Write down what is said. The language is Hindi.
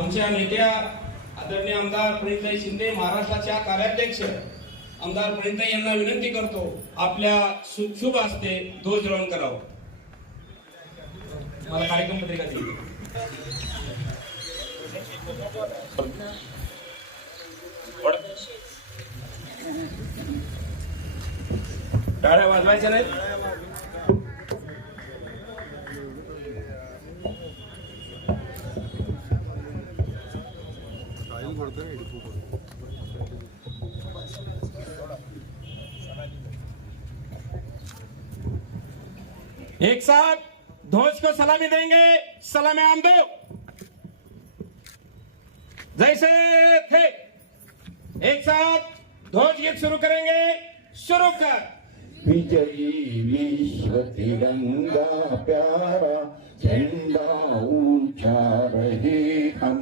आमच्या नेत्या आदरणीय आमदार प्रणिताई शिंदे महाराष्ट्राच्या कार्याध्यक्ष आमदार प्रणिताई यांना विनंती करतो आपल्या शु- शुभ ध्वज ध्वजरोहण करावं. मला कार्यक्रम पत्रिका दिली. टाळ्या वाजवायच्या नाहीत? एक साथ ध्वज को सलामी देंगे, सलामी आम दो जैसे थे, एक साथ ध्वज गीत शुरू करेंगे, शुरू कर। विजयी विश्व तिरंगा प्यारा, झंडा ऊँचा रहे हमारा